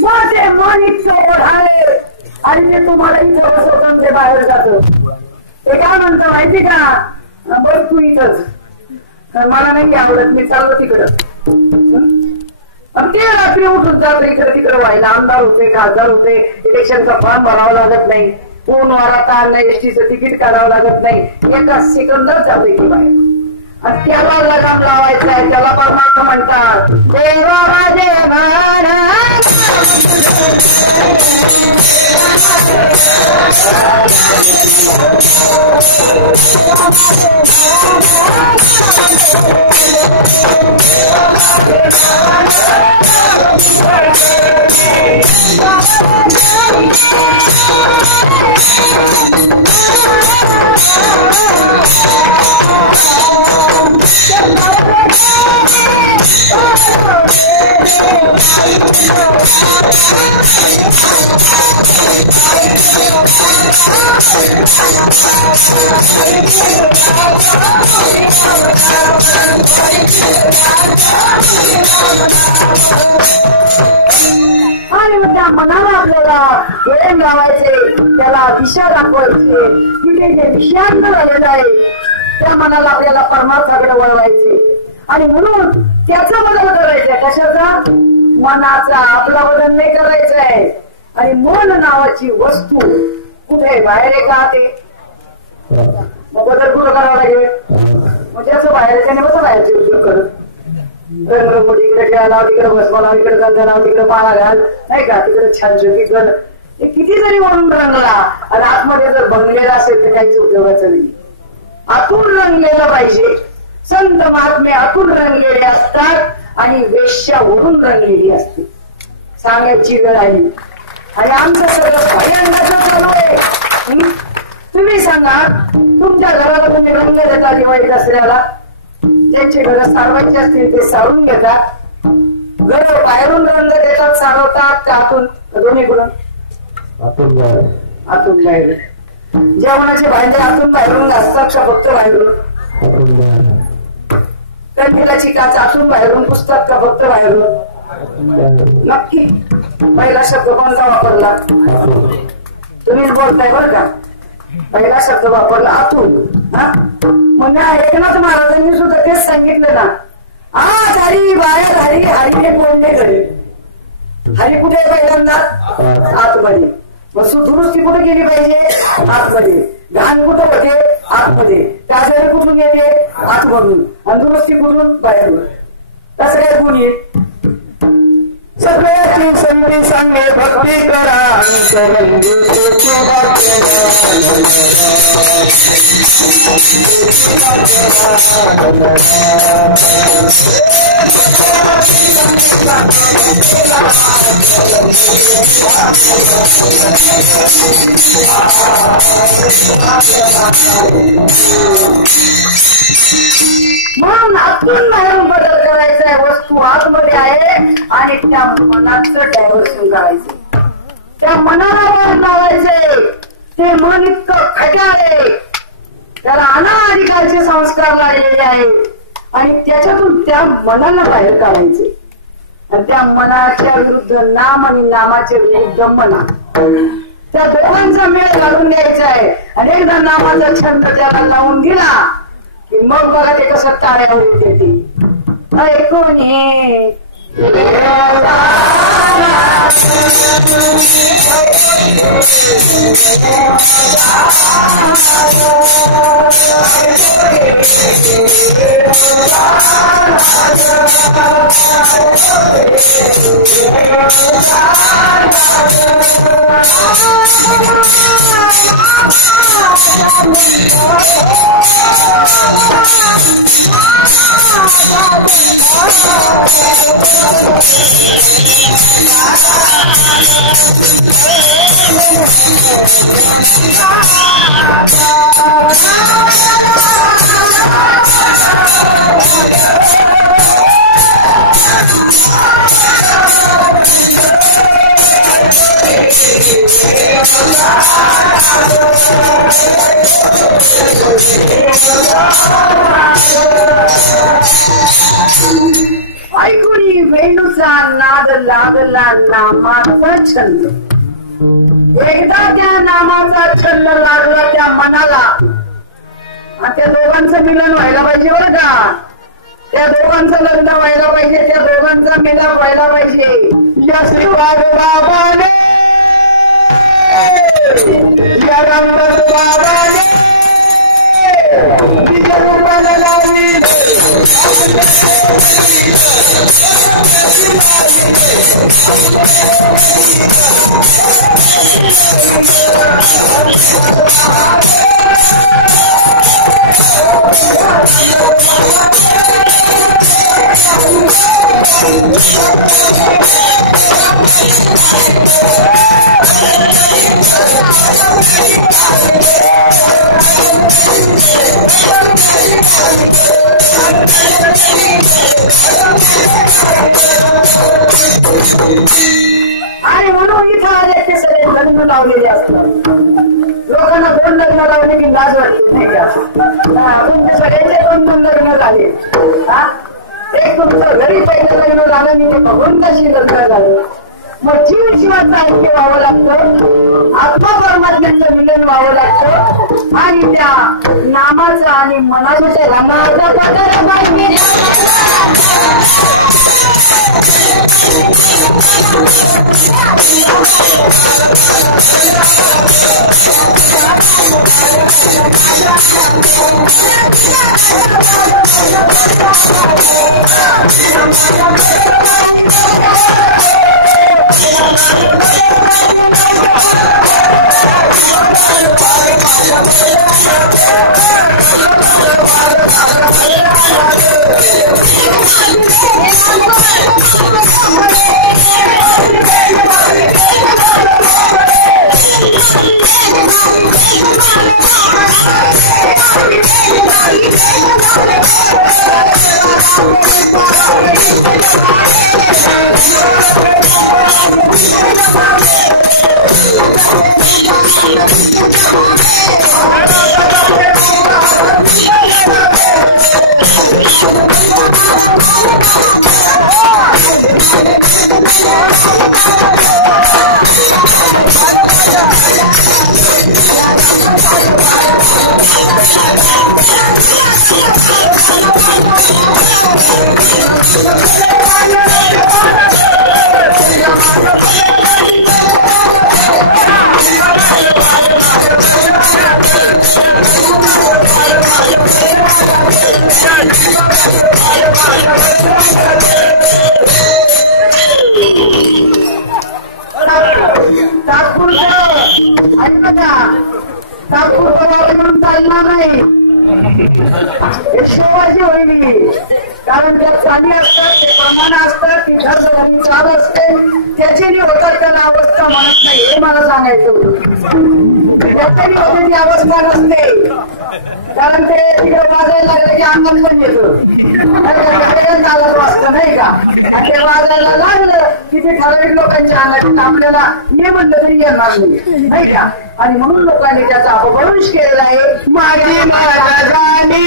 माझे मन इतकं ओढाले आणि ते तुम्हाला इथं बसवून ते बाहेर जात. ते काय म्हणतं माहिती का, बघ तू इथंच, मला नाही आवडत, मी चाललो तिकडं. ते रात्री उठून जात इकडे तिकडे व्हायला. आमदार होते, खासदार होते, इलेक्शनचा फॉर्म भरावा लागत नाही, ऊन वारा ताण नाही, एसटीचं तिकीट काढावं लागत नाही, एका सेकंदात जाते की बाहेर. आणि त्याला लगाम लावायचा आहे, त्याला परमार्थ म्हणतात. देवा माझे आणि मग त्या मनाला आपल्याला प्रेम लावायचे, त्याला दिशा दाखवायची. तिथे जे विषयांत झालेलं आहे त्या मनाला आपल्याला परमार्थाकडे वळवायचे. आणि म्हणून त्याचा बदल करायचा. कशाचा? मनाचा. आपला बदल नाही करायचा आहे. आणि मन नावाची वस्तू कुठे बाहेर आहे का ते, मग बदल कुठं करावं लागेल. म्हणजे असं बाहेर त्याने कसं बाहेरचे उद्योग करत रंगरंगोटी इकडे खेळायला, तिकडे बसवाला, इकडे गंधा लाव, तिकडे पाळा घाल, नाही का, तिकडे छान छोटी कर. हे किती जरी म्हणून रंगला आणि आतमध्ये जर बनलेला असेल तर काहीच उपयोगाचं नाही. आतून रंगलेलं पाहिजे. संत महात्मे आतून रंगलेले असतात आणि वेश्या वरून रंगलेली असते. सांगायची वेळ आली आणि आमचं सगळं भयंकर चालू आहे. तुम्ही सांगा, तुमच्या घराला तुम्ही रंग देता दिवाळी दसऱ्याला. ज्यांचे घर सारवायचे असतील ते सारून घेतात. घर बाहेरून रंग देतात, सारवतात का आतून, दोन्हीकडून? आतून बाहेर. जेवणाचे भांडे आतून बाहेरून घासतात का फक्त बाहेरून? कंठीलाची काच आतून बाहेरून पुसतात का फक्त बाहेरून? नक्की. पहिला शब्द कोणता वापरला? तुम्हीच बोलताय बरं का. पहिला शब्द वापरला आतून. हा, म्हणजे एकनाथ महाराजांनी सुद्धा तेच सांगितलं ना, आत हरी बाहेर हरी, हरीने बोलणे घरी. हरी कुठे पहिल्यांदा? आतमध्ये. मग दुरुस्ती कुठे केली पाहिजे? आतमध्ये. घाण कुठं होते? आतमध्ये. त्यासाठी कुठून येते? आतमधून. आणि दुरुस्ती कुठून? बाहेरून. तसं काय गुण येत? सगळ्याची संधी सांगे भक्ती करा, म्हणून आतून बाहेरून बदल करायचा आहे. वस्तू आतमध्ये आहे आणि त्या मनाचं डायव्हर्शन करायचं. त्या मनाला वर लावायचे. ते मन इतकं खट्याळ आहे, त्याला अनाधिकारचे संस्कार लागलेले आहेत आणि त्याच्यातून त्या मनाला बाहेर काढायचे. आणि त्या मनाच्या विरुद्ध नाम आणि नामाच्या विरुद्ध मना, त्या दोघांचा मेळ घालून द्यायचा आहे. आणि एकदा नामाचा छंद त्याला लावून दिला की मग बघा ते कसं टाळ्या येते ते ऐकून ये. ऐकुनी वेणूचा नाद लागला नामाचा छंद. एकदा त्या नामाचा छंद लागला त्या मनाला, त्या दोघांचं मिलन व्हायला पाहिजे बरं का. त्या दोघांचं लग्न व्हायला पाहिजे, त्या दोघांचा मिलाप व्हायला पाहिजे. या श्रीवाद बाबाने या रामदास बाबाने तिच्या रूपाला लावली. आणि म्हणून इथं आले ते सगळे लग्न लावलेले असतात. लोकांना दोन लग्न लावले की लाज वाटते नाही का. तुमचे सगळ्यांचे दोन दोन लग्न झाले. एक तुमचं घरी पहिलं लग्न झालं आणि ते भगवंताशी लग्न झालं. मग जीव जीवाचं ऐक्य व्हावं लागतं, आत्मा परमात्म्याचं मिलन व्हावं लागतं. आणि त्या नामाचं आणि मनाचं रामाचा पदार पाहिजे. शिवाजी होईल कारण त्या चाली असतात, ते प्रमाण असतात, ती घरगुती चाल असते, त्याची होतात त्याला अवस्था म्हणत नाही. हे मला सांगायचं. त्याच्यानी होण्याची अवस्था नसते कारण ते तिकडे वाजायला लागले की अंगण पण येतं चालत वाजतं नाही का. आणि ते वाजायला लागलं की ते ठराविक लोकांच्या अंगात आपल्याला ये म्हणलं तरी येणार नाही का. आणि म्हणून लोकांनी त्याचा अपभ्रंश केलेला आहे. माझी महाराजांनी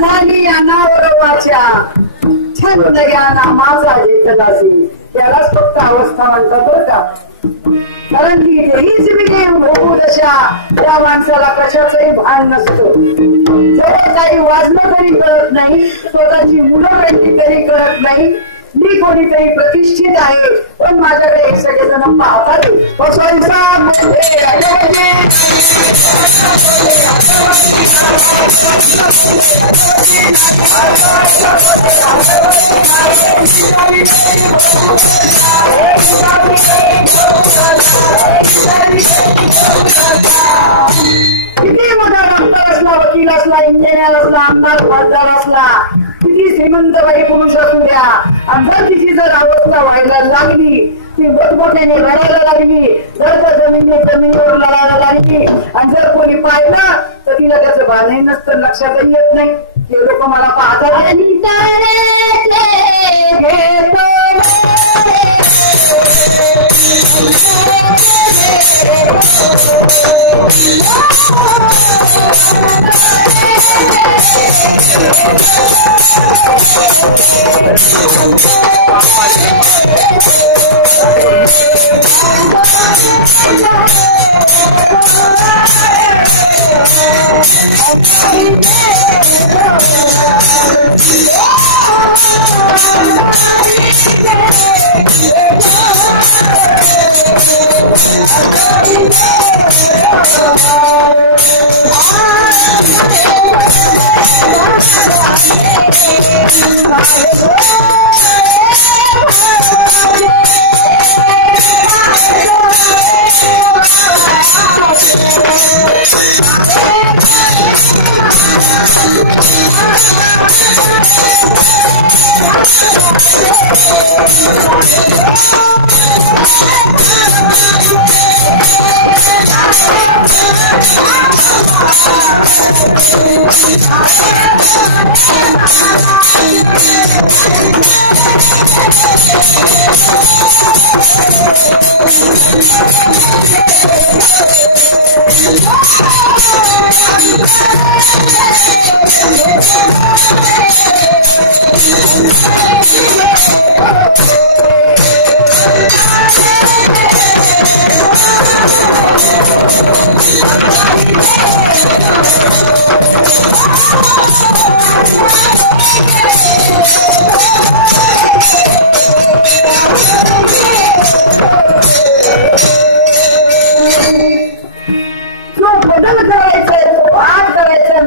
झाली अनावरवाच्या छंद ज्ञाना माझा घेतलासी त्यालाच फक्त अवस्था म्हणतात बरं का. कारण की हीच विजय होऊ दशा त्या माणसाला कशाचंही भान नसतं. जर काही वाजलं तरी कळत नाही, स्वतःची मुलं वेळी तरी कळत नाही, मी कोणीतरी प्रतिष्ठित आहे पण माझ्याकडे हे सगळेजण पाहतात. किती मोठा डॉक्टर असला, वकील असला, इंजिनियर असला, आमदार खासदार असला, किती श्रीमंत बाई पुरुष असू द्या, आणि जर तिची जर अवस्था व्हायला लागली, ती मोठमोठ्याने लढायला लागली, जर तर जमिनीवर लढायला लागली आणि जर कोणी पाहिलं तर तिला त्याचं भानही नसतं, लक्षातही येत नाही. ते लोक मला पाहतात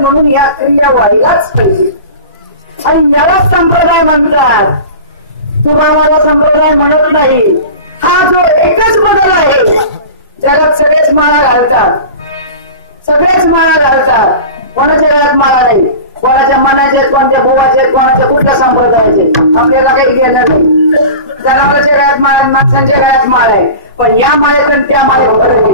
म्हणून या क्रिया व्हायलाच पाहिजे. आणि यालाच संप्रदाय म्हणतात. तुम्हाला संप्रदाय म्हणत नाही. हा जो एकच बदल आहे. जगात सगळेच माळा घालतात, सगळेच माळा घालतात, कोणाच्या गळ्यात माळा नाही, कोणाच्या मनाचे, कोणाच्या भुवाचे, कोणाच्या कुठल्या संप्रदायाचे आपल्याला काही घेणं नाही. जनावरांच्या गळ्यात माळा, माणसांच्या गळ्यात माळ आहे, पण या माळेत आणि त्या माळेत फरक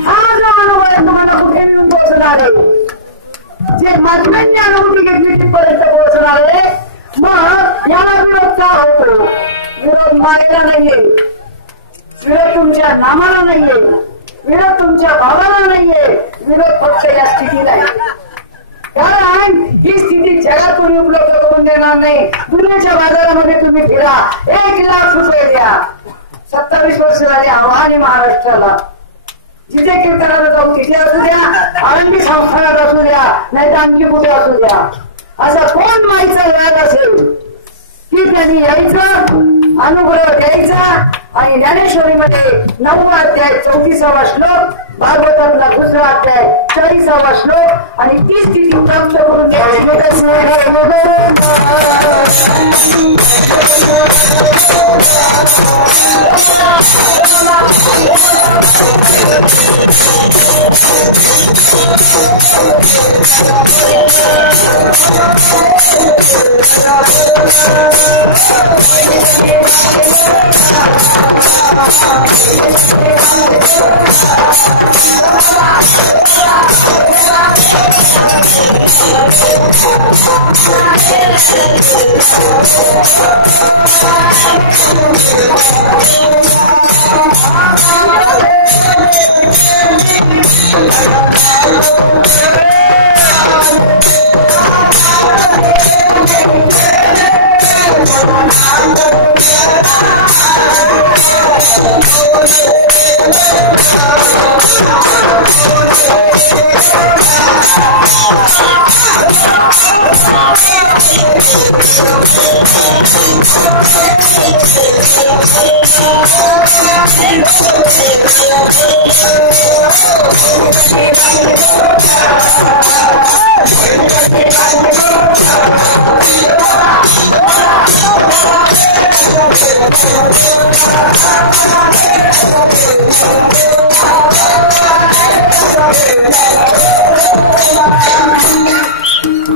हा जो अनुभव आहे तुम्हाला कुठे मिळून पोहोचणार आहे. जे मर्मांनी अनुभूती घेतली तिथपर्यंत पोहोचणार आहे. मग याला विरोध का होतो? विरोध मायला नाहीये, विरोध तुमच्या नामाला नाहीये, विरोध तुमच्या भावाला नाहीये, विरोध फक्त या स्थितीला आहे. कारण ही स्थिती जगातून उपलब्ध करून देणार नाही. दुनियाच्या बाजारामध्ये तुम्ही फिरा, 1,00,000 रुपये द्या. 27 वर्ष झाली आव्हाने महाराष्ट्राला. जिथे कीर्तनाला जाऊ तिथे असू द्या, आळंदी संस्थानात असू द्या, नाही तर आणखी कुठे असू द्या, असा कोण माईचा इरादा असेल की त्यांनी यायचं, अनुग्रह द्यायचा आणि ज्ञानेश्वरीमध्ये 9वा अध्याय 34वा श्लोक, भागवतातला 2रा अध्याय 40वा श्लोक आणि ती स्थिती प्राप्त करून द्यायची.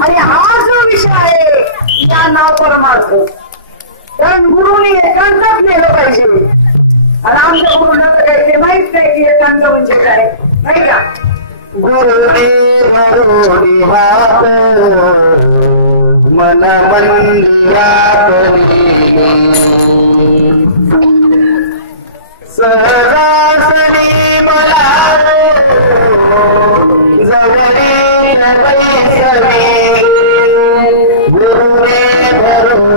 आणि हा जो विषय आहे या नाव परमार्थ कारण गुरुने एकांतात नेलं पाहिजे. आणि आमच्या गुरुला तर काही ते माहित नाही की एकांत म्हणजे काय नाही का. गुरुने मन मंदिरा सरासरी मला जवळी नवैसरे गुरुने धरून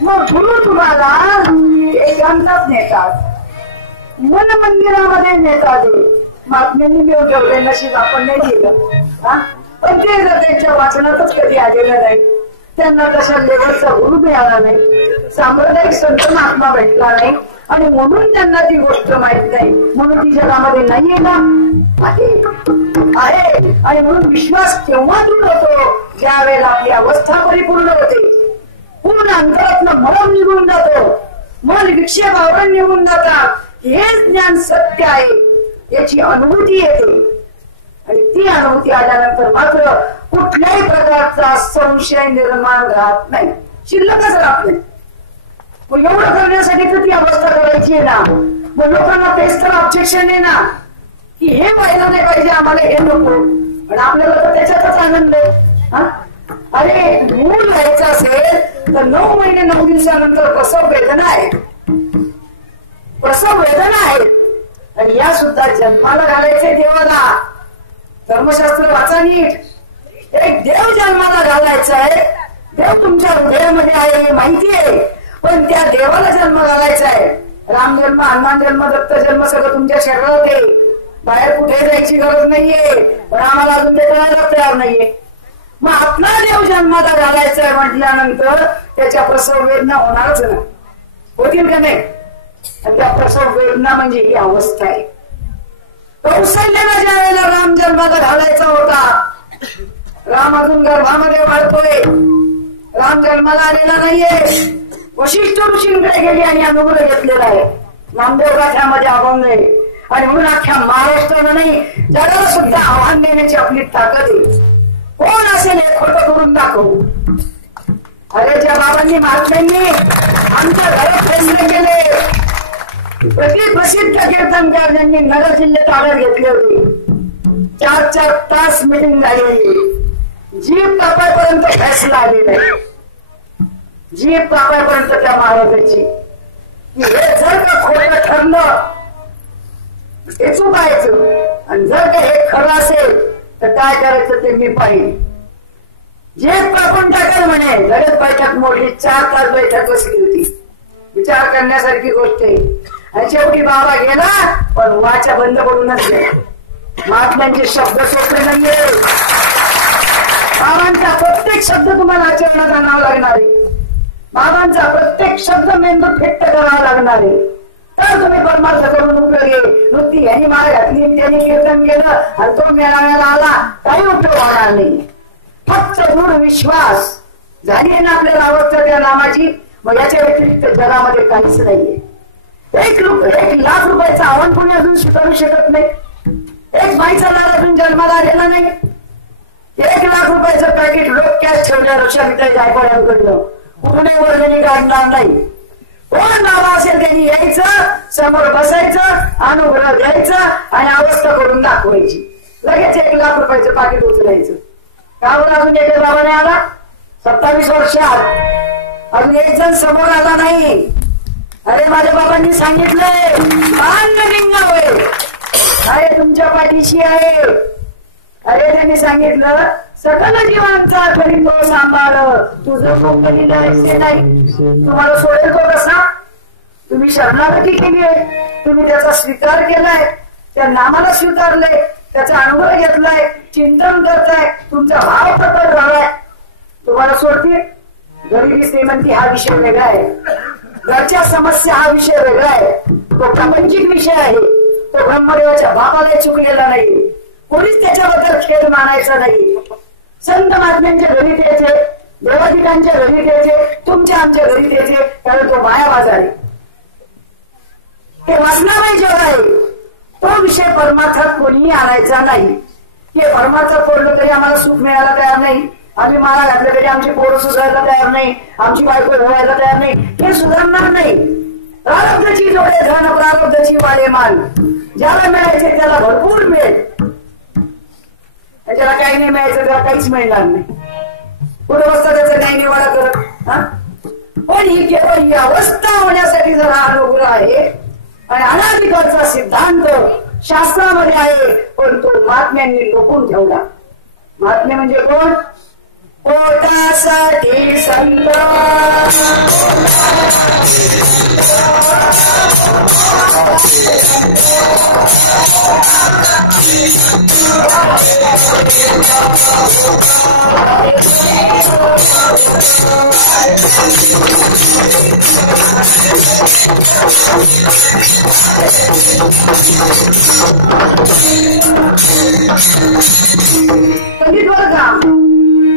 मग गुरु तुम्हाला एकांतात नेतात, मन मंदिरामध्ये नेतात. महात्म्यांनी मिळून ठेवले नशीब आपण नाही केलं. पण ते जर त्यांच्या वाचनातच कधी आलेलं नाही, त्यांना तशा लेवलचा गुरु मिळाला नाही, सांप्रदायिक संत महात्मा भेटला नाही आणि म्हणून त्यांना ती गोष्ट माहित नाही. म्हणून ती जगामध्ये नाहीये ना आहे. आणि म्हणून विश्वास केव्हा दूर होतो ज्या वेळेला आपली अवस्था परिपूर्ण होते, पूर्ण अंतरातनं मरण निघून जातो, मन विक्षेप आवरण निघून जातात. हेच ज्ञान सत्य आहे याची अनुभूती येते. आणि ती अनुभूती आल्यानंतर मात्र कुठल्याही प्रकारचा संशय निर्माण राहत नाही, शिल्लकच राहत नाही. मग एवढं करण्यासाठी तर ती अवस्था करायची आहे ना. मग लोकांना तेच तर ऑब्जेक्शन आहे ना की हे व्हायला नाही पाहिजे, आम्हाला हे नको. पण आपल्याला तर त्याच्यातच आनंद आहे. अरे मूल व्हायचं असेल तर 9 महिने 9 दिवसानंतर प्रसव वेदना आहे, प्रसव वेदना आहे. आणि या सुद्धा जन्माला घालायचे देवाला. धर्मशास्त्र वाचा नीट. एक देव जन्माला घालायचा आहे. देव तुमच्या हृदयामध्ये आहे हे माहिती आहे, पण त्या देवाला जन्म घालायचा आहे. राम जन्म, हनुमान जन्म, दत्त जन्म सगळं तुमच्या शरीरात आहे. बाहेर कुठे जायची गरज नाहीये. पण आम्हाला अजून ते कळायला तयार नाहीये. मग आपला देव जन्माला घालायचा आहे म्हटल्यानंतर त्याच्या प्रसव वेदना होणारच ना, होतील का नाही. आणि त्या प्रसव वेदना म्हणजे ही अवस्था आहे. कौशल्याला ज्या वेळेला राम जन्माला घालायचा होता, राम अजून गर्भामध्ये वाढतोय, राम जन्माला आलेला नाहीये. वशिष्ठ ऋषींकडे गेली आणि अनुग्रह घेतलेला आहे. नामदेव गाठ्यामध्ये अभंग आहे. आणि म्हणून अख्ख्या महाराष्ट्राला नाही जगाला सुद्धा आव्हान देण्याची आपली ताकद आहे. कोण असेल हे खोटं करून दाखवू. अरे ज्या बाबांनी महात्म्यांनी आमच्या घरात केंद्र केले, प्रसिद्ध कीर्तनकार ज्यांनी नगर जिल्ह्यात ताब्यात घेतले होते, 4-4 तास मिटिंग झालेली, जीभ कापायपर्यंत फैसला आलेला आहे. जीभ कापायपर्यंत त्या महाराजांची हे जर का खोटं ठरलं ते चुकायचं, आणि जर का हे खरं असेल तर काय करायचं ते मी पाहिजे. जे कापून टाकेल म्हणे. गडद बैठक मोठी 4 तास बैठक बसली होती. विचार करण्यासारखी गोष्ट आहे. आणि शेवटी बाबा गेला पण वाचा बंद पडूनच गेला. महात्म्यांचे शब्द सोपले नाहीये. बाबांचा प्रत्येक शब्द तुम्हाला आचरणात आणावा लागणार आहे. बाबांचा प्रत्येक शब्द मेंदूत फिट्ट करावा लागणार आहे. तर तुम्ही परमार्थ करून उपयोगी. नुसती यांनी माळ घातली त्यांनी कीर्तन केलं आणि तो मेळाव्याला आला काही उपयोग होणार नाही. फक्त दृढ विश्वास झाली ना आपल्याला आवडतं त्या नामाची. मग याच्या व्यतिरिक्त जगामध्ये काहीच नाहीये. 1 लाख रुपयाचं आव्हान कोणी अजून स्वीकारू शकत नाही. एक बाईचा लाल अजून जन्माला आलेला नाही. 1 लाख रुपयाचं पॅकेट लोक कॅश ठेवल्या रक्षामित्र गायकवाड्यांकडलं कुठूनही वर्गणी काढणार नाही. कोण बाबा असेल त्यांनी यायचं, समोर बसायचं, अनुग्रह द्यायचं आणि अवस्था करून दाखवायची. लगेच 1 लाख रुपयाचं पाकिट उचलायचं. का बरं अजून एका बाबाने आला? 27 वर्षात अजून एक जण समोर आला नाही. अरे माझ्या बाबांनी सांगितलंय होय अरे तुमच्या पाठीशी आहे. अरे त्यांनी सांगितलं सकल जीवांचा तरी तो सांभाळ तुझं कोकणी नाही. तुम्हाला सोडेल तो कसा? तुम्ही शरणागती केली आहे. तुम्ही त्याचा स्वीकार केलाय. त्या नामाला स्वीकारलंय. त्याचा अनुभव घेतलाय. चिंतन करताय. तुमचा भाव प्रकट झालाय. तुम्हाला सोडते? गरिबी श्रीमंती हा विषय वेगळा आहे. घरच्या समस्या हा विषय वेगळा आहे. तो प्रापंचिक विषय आहे. तो ब्रह्मदेवाच्या बापाला चुकलेला नाही. कोणीच त्याच्याबद्दल खेळ मानायचा नाही. संत महात्म्यांच्या घरी त्याचे, देवाधिकांच्या घरी त्याचे, तुमच्या आमच्या घरी त्याचे. कारण तो मायाबाज आहे. ते वाचनामय जग आहे. तो विषय परमार्थात कोणीही आणायचा नाही. हे परमार्थ पडलं तरी आम्हाला सुख मिळायला तयार नाही. आम्ही माळा घातलं तरी आमची पोरं सुधारायला तयार नाही. आमची बायको व्हायला तयार नाही. हे सुधारणार नाही. प्रारब्धची जोडे धन, प्रारब्धची वाले माल. ज्याला मिळायचे त्याला भरपूर मिळेल. त्याला काही नाही मिळायचं त्याला काहीच मिळणार नाही. कुठं बसता त्याचा न्याय निवाडा करत. पण ही केवळ ही अवस्था होण्यासाठी जर हा अनुग्रह आहे आणि अनाधिकारचा सिद्धांत शास्त्रामध्ये आहे. पण तो महात्म्यांनी लपून ठेवला. महात्मे म्हणजे कोण? पोटासाठी संत कलित बघा.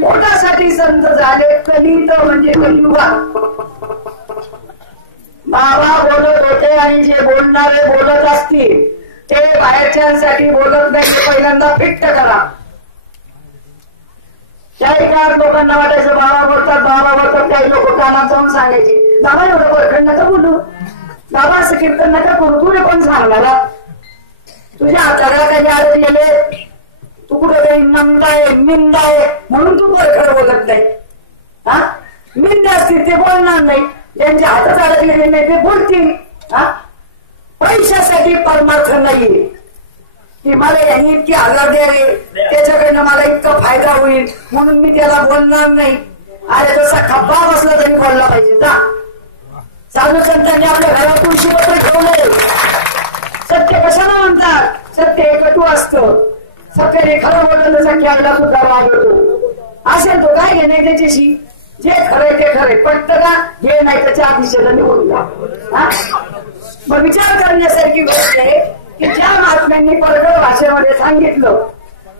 पोटासाठी संत झाले. कलित म्हणजे कलियुगात. बाबा बोलत होते आणि जे बोलणारे बोलत असतील ते बाहेरच्यांसाठी बोलत नाही. पहिल्यांदा फिट्ट करा. काही काळात लोकांना वाटायचं बाबा बोलतात बाबा बोलतात. काही लोक कानात जाऊन सांगायचे बाबा एवढं परखंड नका बोलू. बाबा असं कीर्तन नका करू. तुला कोण सांगणार? तुझ्या हाताला काही अडकलेले. तू कुठे काही नमताय निंदाय म्हणून तू परखड बोलत नाही. हा निंदा असतील ते बोलणार नाही. ज्यांच्या हातात अडकलेले नाही ते बोलतील. पैशासाठी परमार्थ नाही की मला यांनी इतके आधार द्यावे त्याच्याकडनं मला इतका फायदा होईल म्हणून मी त्याला बोलणार नाही. अरे तसा खब्बा बसला तरी बोलला पाहिजे. जा साधू संतांनी आपल्या घरात तुळशीपत्र ठेवलंय. सत्य कशाला म्हणतात? सत्य हे कटू असतं. सत्याने खरं बोललं तसा खेळला सुद्धा वागतो असेल. तो काय घेणे त्याच्याशी? जे खरंय ते खरंय. पटतं का? हे नाही त्याच्या दिशेला निघून जा. मग विचार करण्यासारखी गोष्ट आहे की ज्या महात्म्यांनी परकड भाषेमध्ये सांगितलं,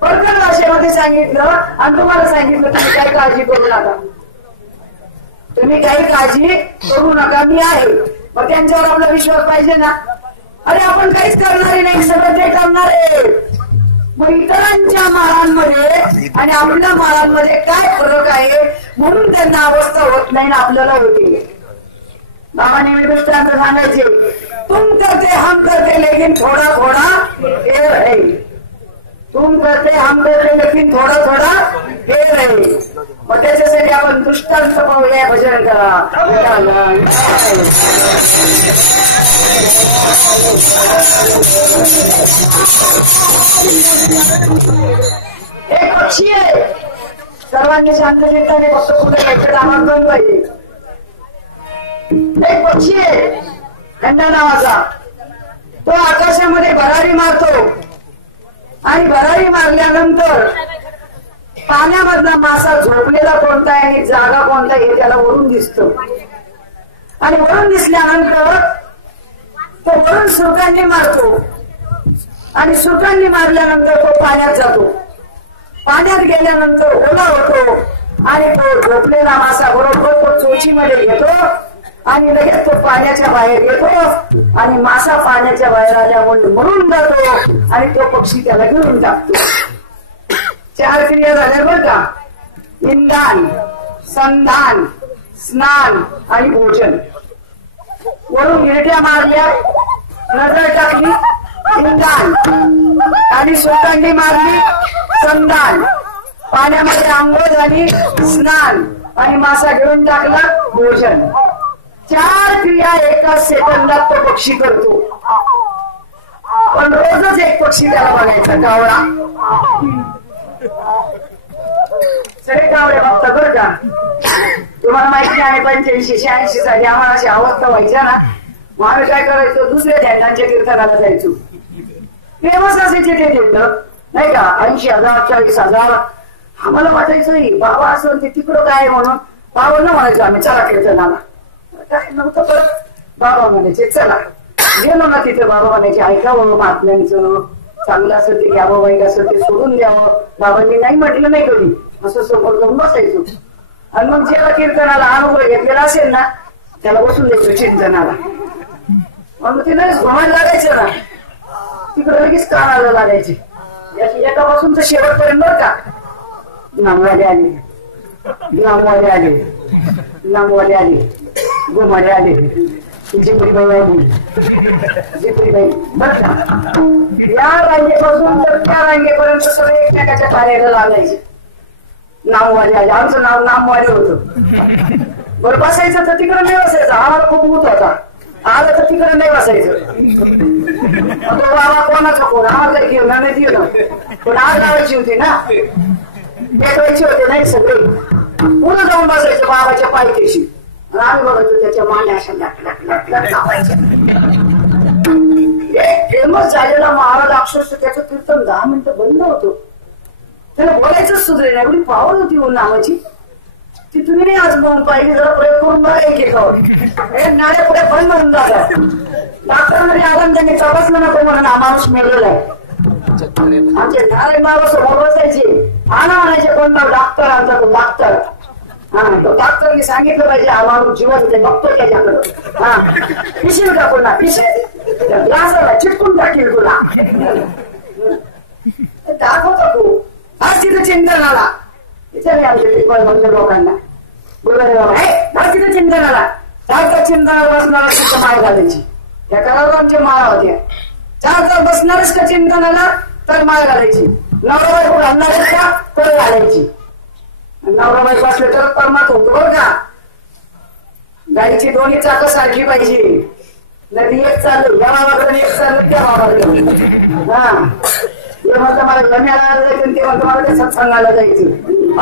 परकड भाषेमध्ये सांगितलं आणि तुम्हाला सांगितलं तुम्ही काही काळजी करू नका. तुम्ही काही काळजी करू नका मी आहे. मग त्यांच्यावर आपला विश्वास पाहिजे ना. अरे आपण काहीच करणारे नाही. सगळं ते करणार आहे. मग इतरांच्या माळांमध्ये आणि आपल्या माळांमध्ये काय फरक आहे म्हणून त्यांना अवस्था होत नाही ना आपल्याला होती. बाबा नेहमी दृष्टांत सांगायचे तुम करते हम करते लेकिन थोडा थोडा हे रहे. तुम करते हम करते लेकिन थोडा थोडा हे रहे. मग त्याच्यासाठी आपण दृष्टांत पाहूया. भजन करा. एक पक्षी आहे. सर्वांनी शांतचित्ताने फक्त कुठे काहीतरी आवाज पाहिजे. एक पक्षी आहे खंडा नावाचा, तो आकाशामध्ये भरारी मारतो आणि भरारी मारल्यानंतर पाण्यामधला मासा झोपलेला कोणता आहे आणि जागा कोणता हे त्याला वरून दिसतो. आणि वरून दिसल्यानंतर तो वरून सुरकांनी मारतो आणि सुरकांनी मारल्यानंतर तो पाण्यात जातो. पाण्यात गेल्यानंतर ओला होतो आणि तो झोपलेला मासा बरोबर तो चोचीमध्ये घेतो आणि लगेच तो पाण्याच्या बाहेर येतो आणि मासा पाण्याच्या बाहेर आल्यामुळे मरून जातो आणि तो पक्षी त्याला घेऊन टाकतो. 4 क्रिया झाल्या बरं का. इंधान, संधान, स्नान आणि भोजन. वरून गिरट्या मारल्या, नजर टाकली, इंधान आणि सुरकांडी मारली, संधान, पाण्यामध्ये आंघोळ झाली, स्नान आणि मासा घेऊन टाकला, भोजन. 4 क्रिया एका सेकंदात तो पक्षी करतो. पण रोजच एक पक्षी त्याला बघायचा, कावळा. सगळे कावळे बघतात बरं का. तुम्हाला माहिती आहे 85-86 साली आम्हाला अशी अवस्था व्हायच्या ना, मग आम्ही काय करायचो, दुसऱ्या ध्यानांच्या कीर्तनाला जायचो. फेमस असायचे ते तीर्थ नाही का, 80,000 40,000. आम्हाला वाटायचं बाबा असं ते तिकडं काय म्हणून बाबा न म्हणायचो आम्ही चला कीर्तनाला. काय नव्हतं परत बाबा म्हणायचे चला. गेलो ना तिथे बाबा म्हणायचे ऐकावं महात्म्यांचं, चांगलं असं ते घ्यावं, वाईट असं ते सोडून द्यावं. बाबांनी नाही म्हटलं नाही कधी, असं समोर जाऊन बसायचो. आणि मग ज्याला कीर्तनाला अनुभव घेतलेला असेल ना त्याला बसून द्यायचो चिंतनाला. मग ते नाही घुमायला लागायचं ना, तिकडे लगेच कानाला लागायचे. एकापासून तर शेवटपर्यंत बरं का. नामवाले आले, नामवाले आले, नामवाले आले, घुमाले आले, जिपरीबाई आली, जिपरीबाई बरं का. या रांगेपासून तर त्या रांगेपर्यंत सगळे एकमेकाच्या कार्याला लागायचे. नामवाले आले, आमचं नाव नामवाले होतं. बरं बसायचं तर तिकडं नाही बसायचं, आम्हाला खूप ऊत होता. आलं तर तिकडं नाही बसायचं. तो बाबा कोणाचा कोण आम्हाला काही घेऊन नाही दिलं, पण आग लावायची होती ना, भेटवायची होते नाही सगळे. पुढे जाऊन बसायचं बाबाच्या पायथ्याशी. आम्ही बघायचो त्याच्या मान्या अशा लावायच्या. फेमस झालेला महाराज अक्षरशः त्याचं कीर्तन 10 मिनिटं बंद होतं. त्याला बोलायचंच सुधरे नाही, एवढी पावर होती हो नामाची. ती तुम्ही आज म्हणून पाहिजे जरा प्रयोग करून बघा. एक नाऱ्या पुढे पण म्हणून जातात. डॉक्टरांमध्ये आला त्यांनी तपासलं नको म्हणून हा माणूस मिळलेला आहे. आमचे नारे माणूस समोर बसायचे, आणा म्हणायचे कोणता डॉक्टर आमचा तो डॉक्टर. हा तो डॉक्टरने सांगितलं पाहिजे हा माणूस जीवन ते बघतो त्याच्याकडं. हा पिशील का पुन्हा, पिशे ग्लासाला चिटकून टाकील तुला, दाखवतो तू. आज तिथं चिंतनाला विचारले आमच्या लोकांना, बोला रे बाबा आज तिथं चिंतनाला चार चिंतनाला बसणारा तिथं माळ घालायची. त्या करावर आमच्या माळा होत्या. 4 तास बसणारच का चिंतनाला तर माळ घालायची. नवराबाई पुढे आणणारच का तर घालायची. नवराबाई बसले तर परमात होतो बरं का. गाडीची दोन्ही चाकं सारखी पाहिजे. नदी एक चालू या बाबाकडे, एक चालू त्या बाबाकडे. हा ते म्हणतं मला गम्याला जायचं, ते म्हणतं मला ते सत्संगाला जायचं.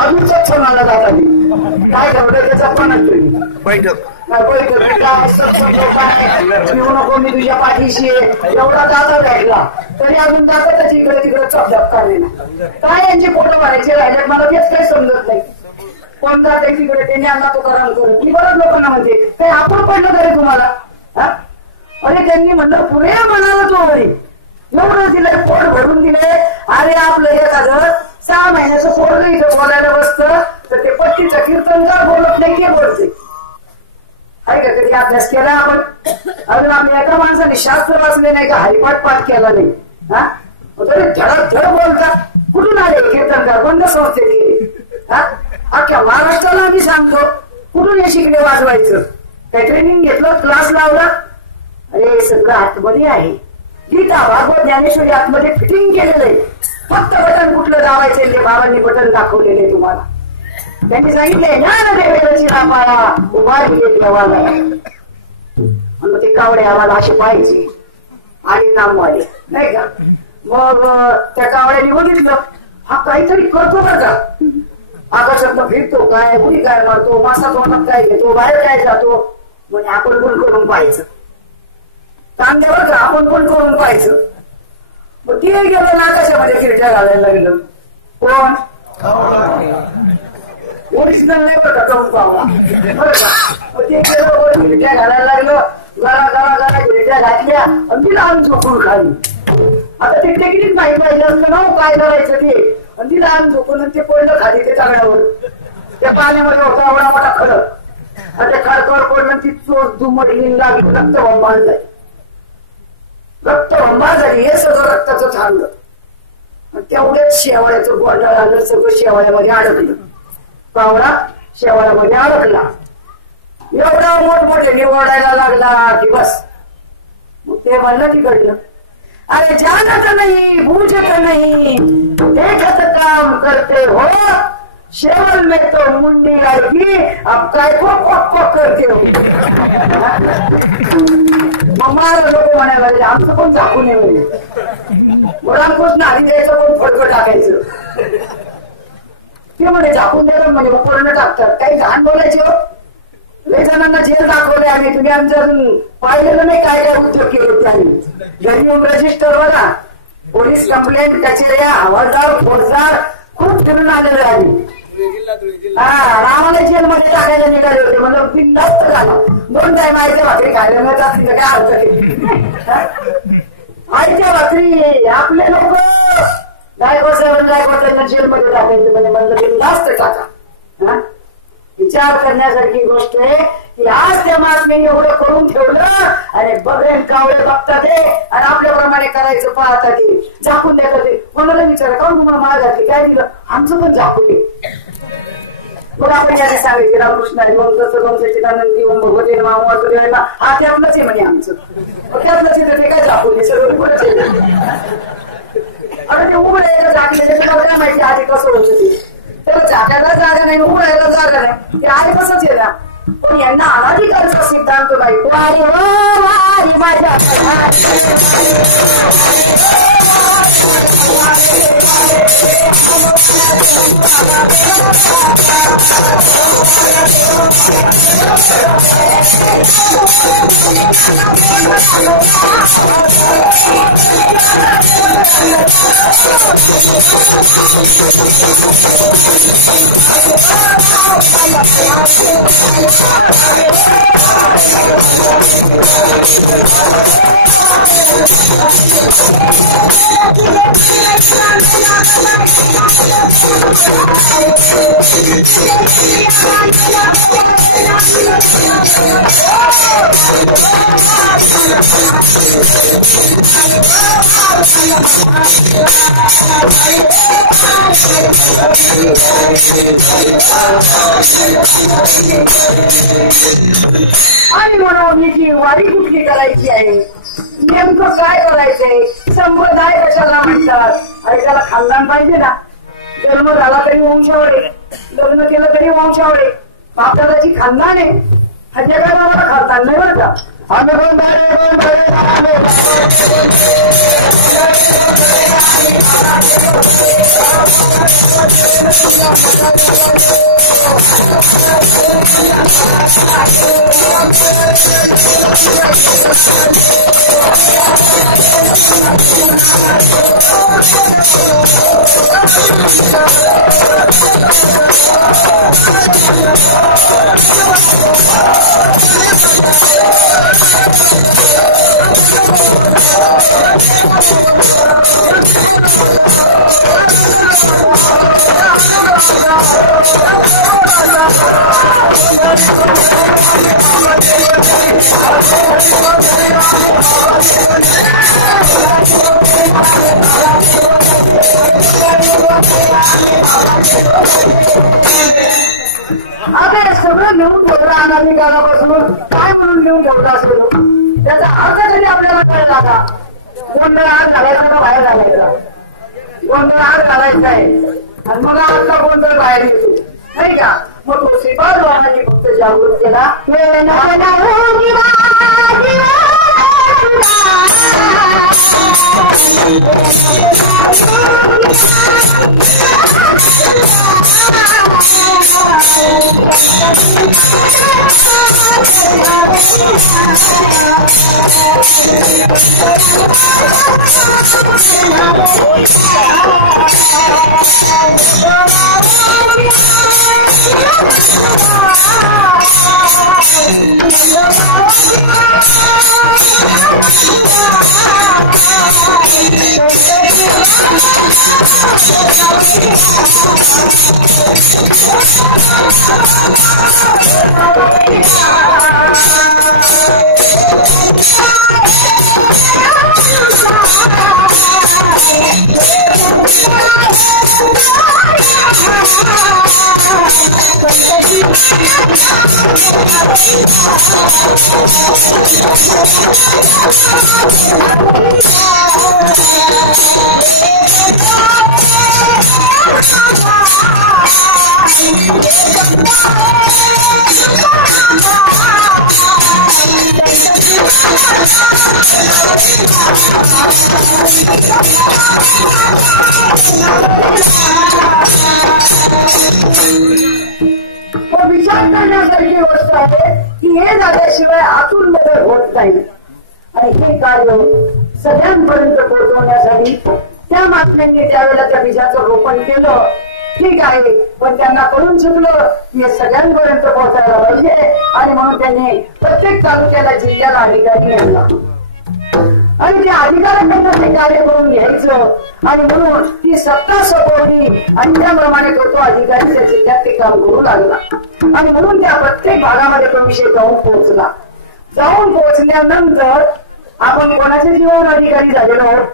अजून सत्संगाला जातात. काय घडलं त्याचा पण नको मी तुझ्या पाठीशी एवढा दादा भेटला तरी अजून जातातच इकडे तिकडे चपझप करायला. काय यांचे फोटो भरायचे राहिले मला तेच काही समजत नाही. कोणता ते तिकडे त्यांनी आणला तो कराल करत मी बरंच लोकांना म्हणते काही आपण पडलं तरी तुम्हाला. अरे त्यांनी म्हणलं पुरे म्हणाला तो अरे एवढं दिलंय, पोट भरून दिले. अरे आपलं एखादं 6 महिन्याचं पोरग इथं बोलायला बसतं तर ते पट्टीचं कीर्तन का बोलत नाही ते बोलते. आहे का कधी अभ्यास केला आपण? अजून आपल्या एका माणसाने शास्त्र वाचले नाही का, हरिपाठ पाठ केला नाही. हा तरी धडक बोलतात. कुठून आले कीर्तनकार, कोणत्या संस्थेत गेले? हा अख्ख्या महाराष्ट्राला आम्ही सांगतो कुठून हे शिकले वाजवायचं? काही ट्रेनिंग घेतलं, क्लास लावला? अरे सगळं आतमध्ये आहे. गीता भागवत ज्ञानेश्वरी आतमध्ये फिटिंग केलेलं आहे. फक्त बटन कुठलं दाबायचं ते बाबांनी बटन दाखवलेले आहे तुम्हाला. त्यांनी सांगितलंय ज्ञानदेवेची रामाला उभारी देवाला. मग ते कावडे आम्हाला असे पाहायचे आणि नामवाले नाही का. मग त्या कावड्याने बघितलं हा काहीतरी करतो बरं का. आकाशातनं फिरतो काय, कुणी काय मारतो, मासा तोंडात काय घेतो, बाहेर काय जातो, म्हणजे आपण पण करून पाहायचं. तांड्यावर आपण पण करून पाहायचं. मग ते गेलं ना आकाशामध्ये खिरट्या घालायला लागलं. कोण? ओरिजिनल नाही बरं का, करून पाहला बरं का. मग ते गेलं वर खिरट्या घालायला लागलं, गळा गळा गळा खिरट्या घातल्या आणि तिला आणून झोपून खाली. आता ते टेक्निक माहिती पाहिजे असतं ना काय करायचं ते. आणि तिला आणून झोपून ते पडलं खाली ते चांगल्यावर. त्या पाण्यामध्ये होता एवढा मोठा खडक आणि त्या खडकावर पडलं ती चोच दुमडली लागली, रक्तभंबाळ झाली. रक्तभंबाळ झाली, हे सगळं रक्ताचं थांबलं. आणि तेवढ्याच शेवाळ्याचं गोंधळ आलं, सगळं शेवाळ्यामध्ये अडकलं. कावळा शेवाळ्यामध्ये अडकला. एवढा मोठमोठे निवडायला लागला की बस. मग ते म्हणलं तिकडलं, अरे जानत नहीं बूझत नहीं देखत काम करते हो, शेवल में तो मुंडी लायकी अब काय को करते हो. मग मला लोक म्हणायला लागले आमचं पण झाकू नये म्हणे. मुलांपासून आधी द्यायचं पण फडकं टाकायचं. ते म्हणे झाकून द्यायला म्हणजे पूर्ण टाकतात. काही घाण बोलायचे हो. लय जणांना जेल दाखवले आम्ही. तुम्ही आमच्या अजून पाहिलेलं नाही काय काय उद्योग केले त्यांनी. घरी येऊन रजिस्टर बघा, पोलीस कंप्लेंट, कचेऱ्या, हवालदार, फौजदार खूप फिरून आलेले आम्ही. आम्हाला जेलमध्ये टाकायला निघाले होते. म्हणजे बिनधास्त झाला. 2 टाइम आईच्या भाकरी खायला मिळतात तिला काय अर्थ नाही. आईच्या भाकरी आपले लोक गायकवाड जेलमध्ये टाकायचं म्हणजे म्हणलं बिनधास्त टाका. विचार करण्यासारखी गोष्ट आहे की आज त्या महात्म्याने एवढं करून ठेवलं आणि बगरेन कावळे बघतात ते आणि आपल्याप्रमाणे करायचं पाहतात ते. झाकून देतात ते. कोणाला विचारा का तुम्हाला माळ घातली, काय दिलं, आमचं पण झाकून दे. मग आपण याने सांगितले रामकृष्णाने दोन चिदानंदी ओम भगवते मामा हा त्यातलंच आहे म्हणे आमचं. मग त्यातलंच आहे ते काय झाकून दे, सगळं उघडच आहे. अरे ते उघड आहे झाकलेलं त्याला काय माहिती आधी कसं होतं ते. त्याला झाकायला जागा नाही, उघडायला जागा नाही, ते आहे कसंच आहे ना. पण यांना अनाधिकारचा सिद्धांत नाही. माझ्या आणि म्हणून ही वारी कुठली करायची आहे, नेमकं काय करायचंय, संप्रदाय कशाला म्हणतात. आणि त्याला खानदान पाहिजे ना. जन्म झाला तरी वंशावळे, लग्न केलं तरी वंशावळे. बापदादाची खानदान आहे. हा जगाला मला खानदान नाही बरं का. आता सगळं लिहून ठेवलं अनाधिकारापासून काय म्हणून लिहून ठेवलं असेल त्याचा अर्थ तरी आपल्याला कळला का. गोंधळ आत घालायचा का बाहेर घालायचा. गोंधळ आत घालायचा आहे आणि मग आजचा गोंधळ बाहेर येतो नाही का. मग तो श्रीपाद वाहनाची फक्त जागृत केला. विचार करण्यासारखी गोष्ट आहे की हे झाल्याशिवाय आतून मदत होत नाही. आणि हे कार्य सगळ्यांपर्यंत पोहोचवण्यासाठी त्या महात्म्यांनी त्यावेळेला त्या बीजाचं रोपण केलं. ठीक आहे, पण त्यांना कळून चुकलं की हे सगळ्यांपर्यंत पोहोचायला पाहिजे. आणि म्हणून त्यांनी प्रत्येक तालुक्याला जिल्ह्याला अधिकारी नेमला आणि त्या अधिकाऱ्यांना ते कार्य करून घ्यायचं. आणि म्हणून ती सत्ता सोपवली आणि त्याप्रमाणे तो अधिकारी त्या जिल्ह्यात ते काम करू लागला. आणि म्हणून त्या प्रत्येक भागामध्ये तो विषय जाऊन पोहोचला. जाऊन पोहोचल्यानंतर आपण कोणाच्या जीवावर अधिकारी झालेलो आहोत?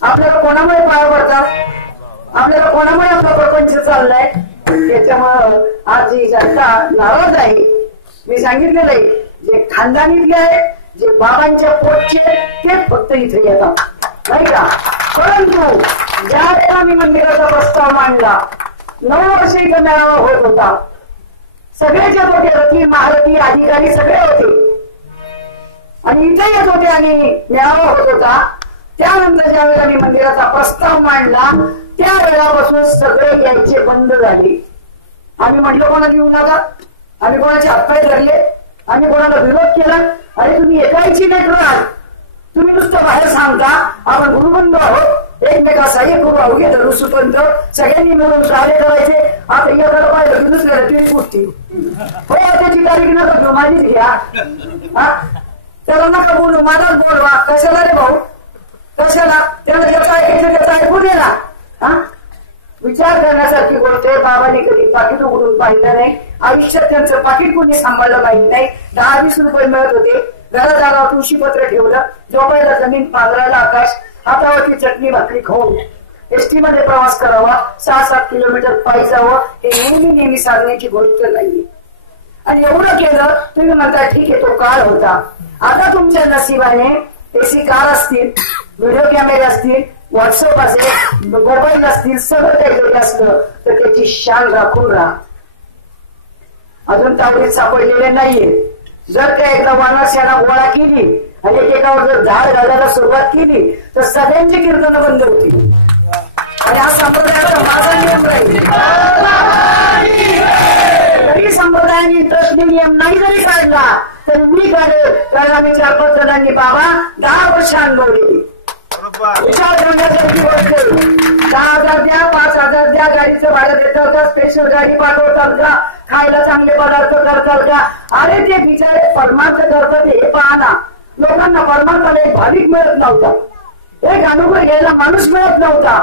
आपल्याला कोणामुळे पाय पडतात? आपल्याला कोणामुळे आपला प्रपंच चाललाय? त्याच्यामुळं आज जी जनता नाराज आहे. मी सांगितलेलं आहे, जे खानदानीतले आहे, जे बाबांच्या पोटचे, तेच फक्त इथे येतात, नाही का? परंतु ज्या वेळेला मी मंदिराचा प्रस्ताव मांडला, 9 वर्ष इथं मेळावा होत होता. सगळेच येत होते, रथी महारथी अधिकारी सगळे होते आणि इथे येत होते आणि मेळावा होत होता. त्यानंतर ज्या वेळेला मी मंदिराचा प्रस्ताव मांडला, त्या वेळापासून सगळे यायचे बंद झाले. आम्ही म्हटलं कोणाला येऊ नका, आम्ही कोणाचे हातपाय धरले, आम्ही कोणाला विरोध केला. अरे तुम्ही एकायची नाही करणार, तुम्ही नुसतं बाहेर सांगता आपण गुरुबंध आहोत, एकमेका सहाय्य करू, अवघे धरू सुपंथ, सगळ्यांनी मिळून कार्य करायचे. आता एखादं पाहिलं की दुसऱ्याला तीच पुष्टी, हो त्याची तारीख नका घेऊ, माझीच घ्या. त्याला नका बोलू, माझाच बोलवा. कशाला रे भाऊ, कशाला? त्याला ज्याचा ऐकायचं त्याचा ऐकू दे ना. विचार करण्यासारखी गोष्ट आहे. बाबांनी कधी पाकिट उघडून पाहिलं नाही. आयुष्यात त्यांचं पाकिट कोणी सांभाळलं माहित नाही. 10-20 रुपये मिळत होते. घरादारावर तुळशीपत्र ठेवलं, झोपायला जमीन, पांघरायला आकाश, हातावरती चटणी भाकरी खाऊन एसटी मध्ये प्रवास करावा, 6-7 किलोमीटर पायी जावं. हे नेहमी सांगण्याची गोष्ट नाहीये. आणि एवढं केलं तुम्ही म्हणता ठीक आहे, तो काळ होता. आता तुमच्या नशिबाने एसी कार असतील, व्हिडिओ कॅमेरे असतील, व्हॉट्सअप असेल, मोबाईल असतील, सगळं काही असतं, तर त्याची शान राखून राहा. अजून तावडीत सापडलेले नाहीये. जर का एकदा वानरशाला गोळा केली आणि एकेकावर जर झाड घालायला सुरुवात केली तर सगळ्यांची कीर्तनं बंद होती. आणि हा संप्रदायाचा माझा नियम राहील. जरी संप्रदायाने तज्ञ नियम नाही जरी काढला तर मी काढेल, कारण आम्ही 4-5 जणांनी बाबा 10 वर्ष अनुभवली. विचार करण्यासारखी गोष्ट. 10,000 द्या, 5,000 द्या, गाडीचं भाडं देतात का, स्पेशल गाडी पाठवतात का, खायला चांगले पदार्थ करतात का? अरे ते बिचारे परमार्थ करतात हे पहा ना. लोकांना परमार्थाला एक भाविक मिळत नव्हता, एक अनुभव घ्यायला माणूस मिळत नव्हता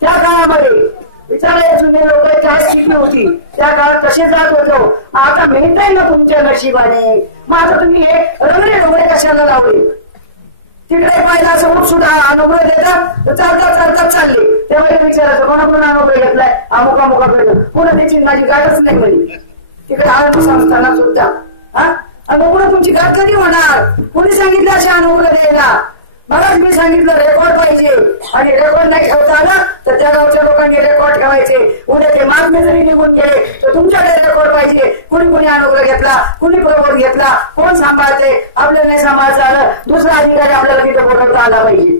त्या काळामध्ये. विचारा जुने लोक चहा शिकली होती, त्या काळात कसे जात होतो. आता मिळतंय ना तुमच्या नशिबाने. मग आता तुम्ही हे रगडे डोळे कशाला लावले? तिकडे पाहिला असं उठ सुद्धा अनुभव देतात, चालतात चालले. तेव्हा विचारायचं कोणाकडून अनुभव घेतलाय? अमुकाकडून. पुन्हा त्याची माझी गाडच नाही म्हणे तिकडे आनंद संस्थानात सुद्धा. मग पुन्हा तुमची गाठ कधी होणार? कोणी सांगितलं असे अनुभव द्यायला? मलाच मी सांगितलं रेकॉर्ड पाहिजे. आणि रेकॉर्ड नाही ठेवता आला तर त्या गावच्या लोकांनी रेकॉर्ड ठेवायचे. उद्या ते महात्मे जरी निघून गेले तर तुमच्याकडे रेकॉर्ड पाहिजे. कुणी अनुभव घेतला, कुणी प्रबोध घेतला, कोण सांभाळते, आपल्याला नाही सांभाळता आलं, दुसरा अधिकारी आपल्याला तिथे बोलवता आला पाहिजे.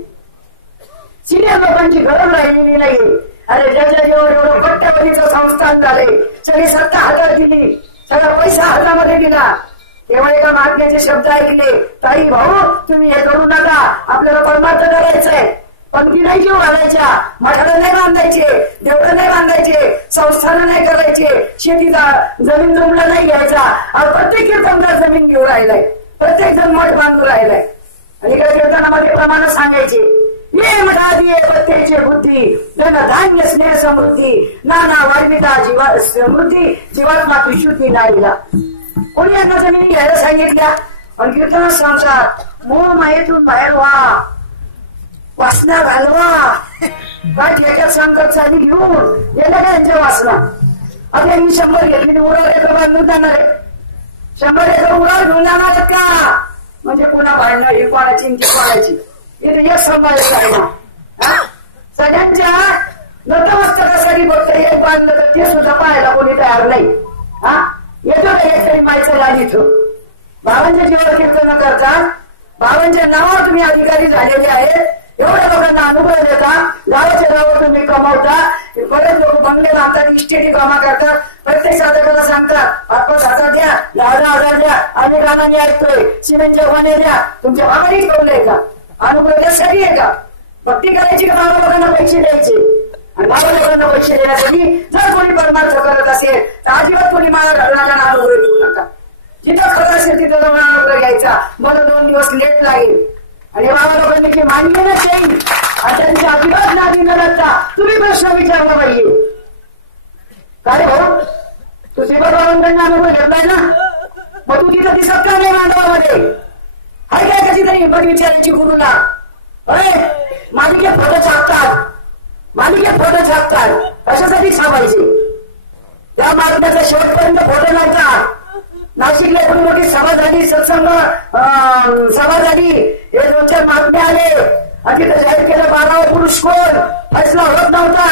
सिनियर लोकांची गरज राहिलेली नाही. अरे ज्याच्या जेव्हा एवढं कोट्यावधीचं संस्थान झाले, सगळी सत्ता हातात दिली, सगळा पैसा हातामध्ये दिला. तेव्हा एका महात्म्याचे शब्द ऐकले, ताई भाऊ तुम्ही हे करू नका, आपल्याला परमार्थ करायचंय. पंक्ती नाही जीव घालायच्या, मठाला नाही बांधायचे, देवळं नाही बांधायचे, संस्थानं नाही करायचे, शेतीचा जमीन जमला नाही घ्यायचा. प्रत्येक कीर्तनदार जमीन घेऊन राहिलाय, प्रत्येक जण मठ बांधून राहिलाय. आणि इकडे कीर्तनामध्ये प्रमाण सांगायचे, ये मठादी प्रत्येचे बुद्धी धन धान्य स्नेह समृद्धी नाना वाढविता जीवा समृद्धी जीवात्मा विशुद्धी नाहीला. कोणी यांना जमिनी घ्यायला सांगितल्या. आणि कीर्तनात सांगतात, मोह मायेतून बाहेर व्हा, वासना घालवा. काय ठेक्यात सांगतात साधी घेऊन गेल्या का यांच्या वासना. आता मी 100 घेतली उडाल एकर बांधून जाणार आहे, 100 एकर उडाल घेऊन जाणार का? म्हणजे पुन्हा भांडणार, ही कोणाची कोणाची. इथे एक सांभाळायचं आहे ना. सगळ्यांच्या नतमस्तकासाठी फक्त एक बांधलं तर ते सुद्धा पाहायला कोणी तयार नाही. येतो का एक तरी मायचं लाल इथं. बाबांच्या जीवावर कीर्तन करतात, बाबांच्या नावावर तुम्ही अधिकारी झालेले आहेत, एवढ्या लोकांना अनुभव देता, गावाच्या गावावर तुम्ही कमावता, बरेच लोक बंगले बांधतात, इस्टेटी कामा करतात. प्रत्येक साधकाला सांगतात 5,000 द्या, 10,000 द्या. आम्ही गाणाने ऐकतोय, सिमेंटच्या वाणे द्या. तुमच्या बाबांनी ठेवलंय का? अनुभव त्यासाठी आहे का? भक्ती करायची का बाबा लोकांना पैसे द्यायचे? आणि बाबा लोकांना पैसे देण्यासाठी जर कोणी परमार्थ करत असेल तर अजिबात कोणी मला घडणाऱ्यांना अनुभव देऊ नका. जिथं खरं असेल तिथं जाऊन अनुभव घ्यायचा. मला 2 दिवस लेट लागेल. आणि बाबा लोकांनी की मान्य नसेल आणि त्यांची अजिबात नादी न लागता तुम्ही प्रश्न विचारला पाहिजे. काय भाऊ तू श्रीपादरावांकडनं अनुभव घेतलाय ना, मग तू तिथं दिसत का नाही मांडवामध्ये? हाय काय कशी तरी पण विचारायची गुरुला. अरे मालिकेत फोटो छापतात, मालिकेत फोटो छापतात, कशासाठी छापायचे? त्या मार्गाचा शेवटपर्यंत फोटो लागतात. नाशिकला एवढी मोठी सभा झाली, सत्संग सभा झाली, हे 2-4 महात्मे आले आणि तिथं जाहीर केलं 12 पुरुष कोण, फैसला होत नव्हता.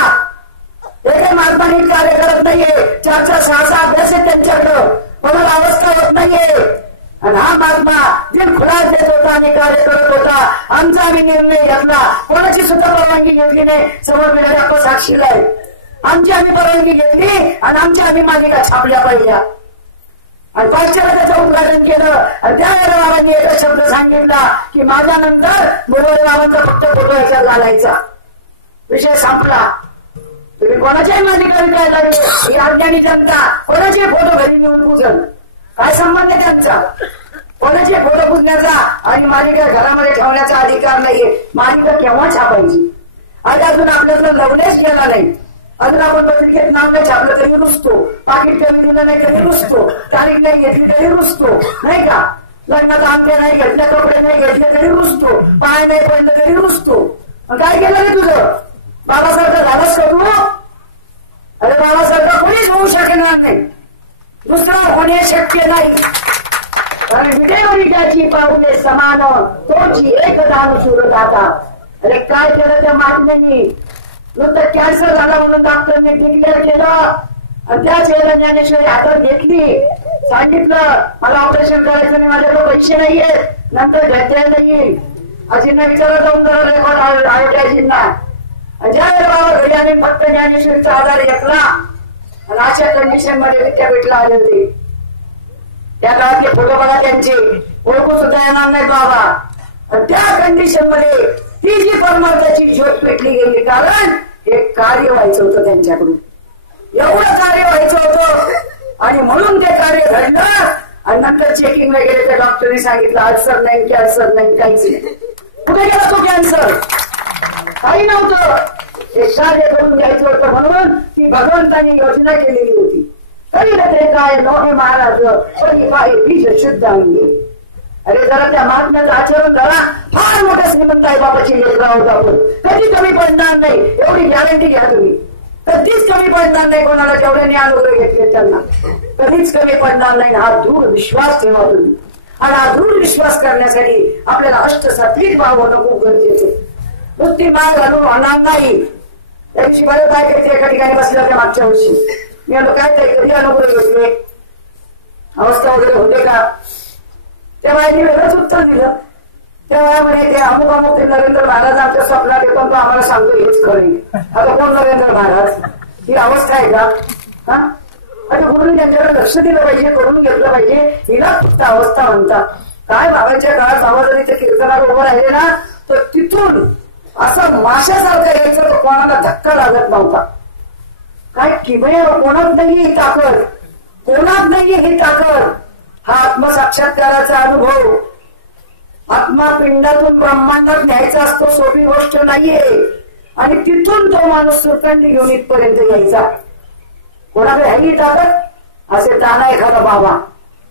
एकही महात्मा नीट कार्य करत नाहीये, 4-4, 6-6 अभ्यास आहेत त्यांच्याकडं, कोणाला अवस्था होत नाहीये. आणि हा महात्मा जे खुलास देत होता आणि कार्य करत होता. आमचा आम्ही निर्णय घेतला, कोणाची सुद्धा परवानगी घेतली नाही. समोर मिळाले आपण साक्षीला आहे. आमची आम्ही परवानगी घेतली आणि आमच्या आम्ही मालिका छापल्या पाहिल्या. आणि पाचशेला त्याचं उद्घाटन केलं. आणि त्यावेळेला बाबांनी एकच शब्द सांगितला की माझ्यानंतर मुरवळे बाबांचा फक्त फोटो ह्याच्यात घालायचा, विषय संपला. तुम्ही कोणाच्याही मालिका विकायला लागली, ही अज्ञानी जनता कोणाचे फोटो घरी नेऊन पुजल, काय संबंध आहे त्यांचा? कोणाचे फोटो पुजण्याचा आणि मालिका घरामध्ये ठेवण्याचा अधिकार नाहीये. मालिका केव्हा छापायची? आज अजून आपल्याला लवलेच गेला नाही. अजून आपण पत्रिकेत नाव नाही छापलं तरी रुसतो, पाकिट कमी दिलं नाही तरी रुसतो, तारीख नाही घेतली तरी रुसतो, नाही का? लग्नाचा अंत्य नाही घेतले, कपडे नाही घेतले तरी रुसतो, पाय नाही पडलं तरी रुसतो. काय केलं रे तुझं? बाबासारखं झालंच का तू? अरे बाबासारखं कोणीच होऊ शकणार नाही, दुसरा होणे शक्य नाही. कारण विडेवरी त्याची पाहुणे समान तोची एक दानशूर दाता. अरे काय केलं त्या महात्म्यांनी? नुसतं कॅन्सर झाला म्हणून डॉक्टरने डिक्लेअर केलं आणि त्याच वेळेला ज्ञानेश्वरी हातात घेतली, सांगितलं मला ऑपरेशन करायचं नाही, माझ्याकडे पैसे नाहीये, नंतर घेता येईल. अजिंना विचारत जाऊन जरा रेकॉर्ड आहे अजिंना. ज्या वेळेला बाबा घरी आम्ही फक्त ज्ञानेश्वरीचा आधार घेतला आणि अशा कंडिशन मध्ये विद्यापीठला आले होते. त्या काळातले फोटो बघा, त्यांचे ओळखू सुद्धा येणार नाही बाबा. त्या कंडिशन मध्ये ती जी परमार्थाची ज्योत पेटली गेली, कारण हे कार्य व्हायचं होतं त्यांच्याकडून, एवढं कार्य व्हायचं होतं आणि म्हणून ते कार्य घडलं. आणि नंतर चेकिंग वगैरे त्या डॉक्टरने सांगितलं अल्सर नाही, कॅन्सर नाही, काहीच नाही. कुठे गेला तो कॅन्सर? काही नव्हतं. हे कार्य करून घ्यायचं होतं म्हणून ती भगवंतांनी योजना केलेली होती. तरी ते काय लोहे महाराज पण काय बीज शुद्ध आहे. अरे जरा त्या महात्म्याचं आचरण करा. फार मोठ्या श्रीमंत आहे बाबाची लेकरं आहोत आपण, कधी कमी पडणार नाही एवढी गॅरंटी घ्या तुम्ही. कधीच कमी पडणार नाही. कोणाला जेवढ्याने अनुभव घेतले त्यांना कधीच कमी पडणार नाही. हा दृढ विश्वास ठेवा तुम्ही. आणि हा दृढ विश्वास करण्यासाठी आपल्याला अष्टसात्विक भाव होणं खूप गरजेचं. नुसती माग घालून होणार नाही. त्या दिवशी बरं काय करायचं, एका ठिकाणी बसल्या त्या मागच्या वर्षी मी आलो काय ते कधी अनुभव घेतले, अवस्था वगैरे होते का? त्या बाईने वेगळंच उत्तर दिलं. तेव्हा म्हणे ते अमुक अमुक ते नरेंद्र महाराज आमच्या स्वप्नात येतो, तो आम्हाला सांगतो हेच खरे. आता कोण नरेंद्र महाराज? ही अवस्था आहे का? आता गुरुने त्यांच्याकडे लक्ष दिलं पाहिजे, करून घेतलं पाहिजे. हिला फक्त अवस्था म्हणतात. काय बाबांच्या काळात आवाजाने कीर्तनाला उभं राहिले ना, तर तिथून असं माशासारखं यायचं, तर कोणाला धक्का लागत नव्हता. काय किमया कोणात नाहीये ही ताकद, कोणात नाहीये ही ताकद. हा आत्मसाक्षात्काराचा अनुभव आत्मापिंडातून ब्रह्मांडात न्यायचा असतो, सोपी गोष्ट नाहीये. आणि तिथून तो माणूस सुरकंडी घेऊन इथपर्यंत यायचा. कोणाकडे आहे ही ताकद? असे जाणा एखादा बाबा.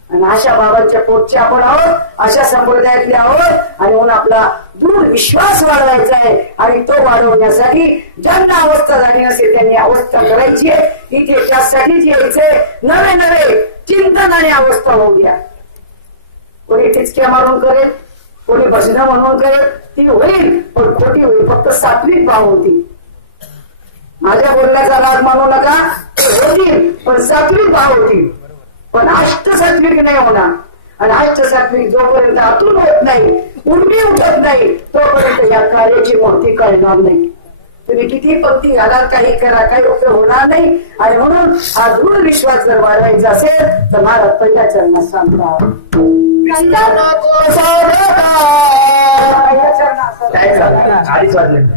आणि अशा बाबांच्या पोटचे आपण आहोत, अशा संप्रदायातले आहोत. आणि म्हणून आपला दृढ विश्वास वाढवायचा आहे. आणि तो वाढवण्यासाठी ज्यांना अवस्था झाली नसेल त्यांनी अवस्था करायची आहे. इथे त्यासाठीच यायचंय. नवे नवे चिंतन आणि अवस्था होऊ द्या. कोणी टिचक्या मारून करेल, कोणी भजनं म्हणून करेल, ती होईल पण खोटी होईल. फक्त सात्विक भाव होती. माझ्या बोलण्याचा राग मानू नका, होतील पण सात्विक भाव होतील. पण अष्टसात्विक नाही होणार. आणि अष्टसात्विक जोपर्यंत आतून होत नाही, उर्मी उठत नाही, तोपर्यंत या कार्याची महती कळणार नाही. तुम्ही किती पंक्ती घाला, काही करा, काही उपयोग होणार नाही. आणि म्हणून हा दृढ विश्वास जर वाढवायचा असेल तर महाराज पहिल्या चरणात सांगतात, आधीच वाजले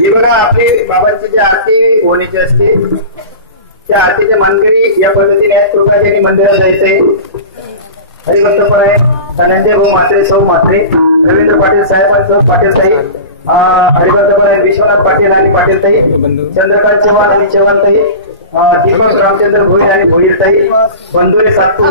ही बघा आपली बाबांची जी आरती होण्याची असते त्या आरतीच्या मानकरी या पद्धतीने आहेत. कृपया त्यांनी मंदिरात जायचंय. हरिभक्तपर आहे धनंजय भाऊ म्हात्रे, सौ म्हात्रे, रवींद्र पाटील साहेब, पाटील ताई, हरिभक्तपर आहे विश्वनाथ पाटील आणि पाटील ताई, चंद्रकांत चव्हाण आणि चव्हाण ताई, दीपक रामचंद्र भोईर आणि भोईर ताई, बंधुरे सातपूर